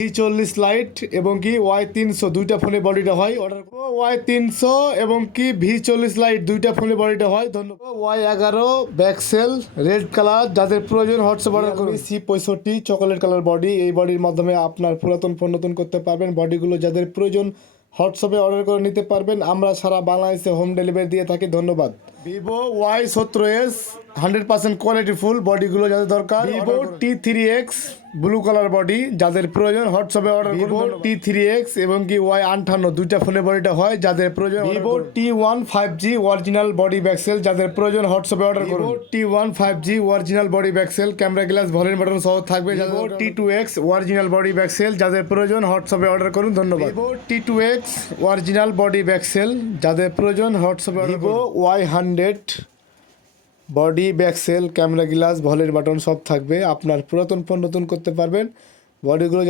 V40 light এবং কি Y300 দুইটা ফোনে বডিটা হয় অর্ডার করো। Y300 এবং কি V40 লাইট দুইটা ফোনে বডিটা হয়। ধন্যবাদ। Y11 ব্যাকসেল রেড কালার, যাদের প্রয়োজন হোয়াটসঅ্যাপ অর্ডার করুন। C65 চকোলেট কালার বডি, এই বডির মাধ্যমে আপনার পুরাতন ফোন নতুন করতে পারবেন। বডিগুলো যাদের প্রয়োজন হোয়াটসঅ্যাপে অর্ডার করে নিতে পারবেন। আমরা সারা বাংলাদেশে হোম ডেলিভারি দিয়ে থাকি। ধন্যবাদ। ভিভো Y17s 100% কোয়ালিটি ফুল, বডিগুলো যাদের দরকার। Vivo T3X blue colour body, যাদের প্রয়োজন হোয়াটসঅ্যাপে অর্ডার করুন। ভিভো T3X এবং কি Y58 দুইটা ফোনে বডিটা হয়, যাদের প্রয়োজন। Vivo T1 5G original body back shell, যাদের প্রয়োজন হোয়াটসঅ্যাপে অর্ডার করুন। Vivo T1 5G original body back shell, camera glass volume button সহ থাকবে। Vivo T2X original body back shell, যাদের প্রয়োজন হোয়াটসঅ্যাপে অর্ডার করুন। ধন্যবাদ। Vivo T2X original body back shell, যাদের প্রয়োজন হোয়াটসঅ্যাপে অর্ডার করুন। Vivo Y100 body back shell, camera glass volume button সব থাকবে। আপনার পুরাতন ফোন নতুন করতে পারবেন। বডিগুলো